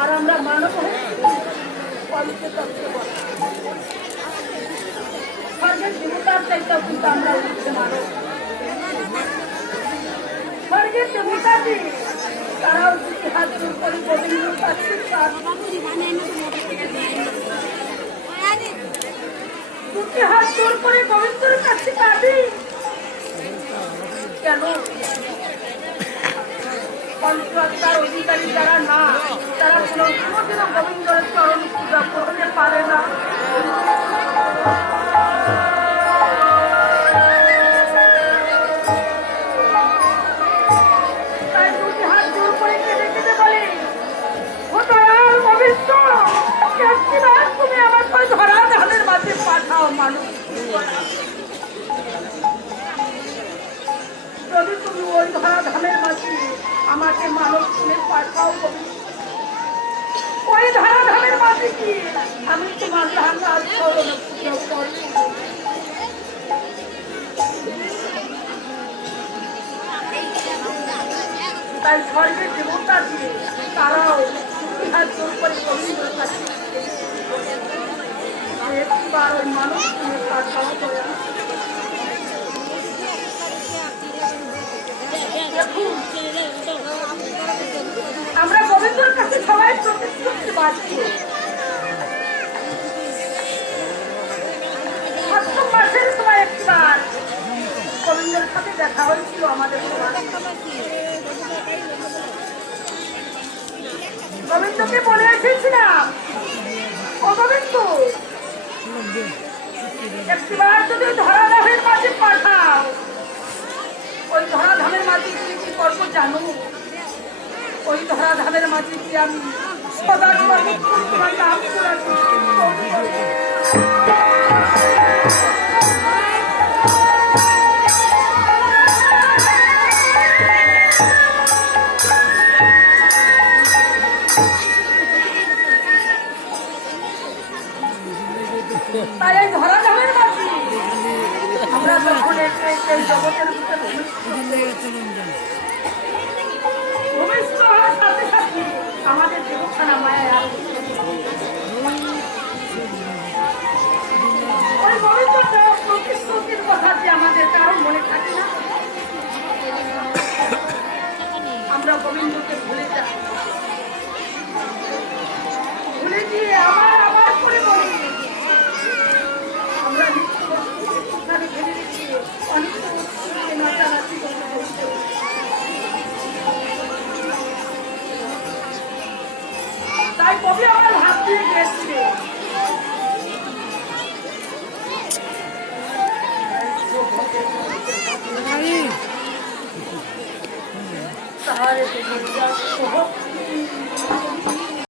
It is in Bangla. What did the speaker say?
আর আমরা মানব স্বর্গের দেবতার চাইতেও কিন্তু আমরা উঠতে মানব। স্বর্গের দেবতাকে তারাও দুটি হাত জোর করে গোবিন্দ কাছে দুটি হাত জোর করে গোবিন্দর কাছে কাঁদে। কেন? পঞ্চাত্তার অধিকারী যারা না, তারা কোনোদিনও গোবিন্দের চরণ পূজা করতে পারে না। তাই দুটি হাত জোর করে কেঁদে কেঁদে বলে, ও দয়াল গোবিন্দ, একবার তুমি আমার ওই ধরা ধানের মাঝে পাঠাও। মানুষ যদি তুমি ওই ধরা ধানের মাঝে আমাকে মানব তুলে পাঠাও, ওই ধরা ধানের মাঝে কি আমি তোমার ধান পুজো করব। তাই স্বর্গের দেবতা দিয়ে তারাও হাত জোর করে গোবিন্দর কাছে একবার ওই মানুষ তুলে পাঠাও। আমরা গোবিন্দর কাছে সবাই প্রতিশ্রুতি বাঁচি। মাসের সময় একবার গোবিন্দর সাথে দেখা হয়েছিল আমাদের। গোবিন্দকে বলে এসেছিলাম, ও গোবিন্দ, একবার যদি ধরাধামের মাঝে পাঠাও। ওই ধরাধামের মাঝে তুমি কি করবো জানো? ওই ধরাধামের মাঝে কি আমি সদা তোমার নাম তাই এই ধরাধামের মাঝে আমরা যখন এই জগতের ভিতরে ভূমিষ্ঠ হওয়ার সাথে সাথে আমাদের দেবখানা মায়া ওই গোবিন্দ প্রতিশ্রুতির কথা যে আমাদের কারণ মনে থাকে না। আমরা গোবিন্দকে ভুলে যাই, ভুলে গিয়ে আমার করে বলি আমরা নিত্যখানে ফেলে রেখে অনেক নাচানাচি করতে। তাই কবি আমার হাত দিয়ে গিয়েছিল, তাহলে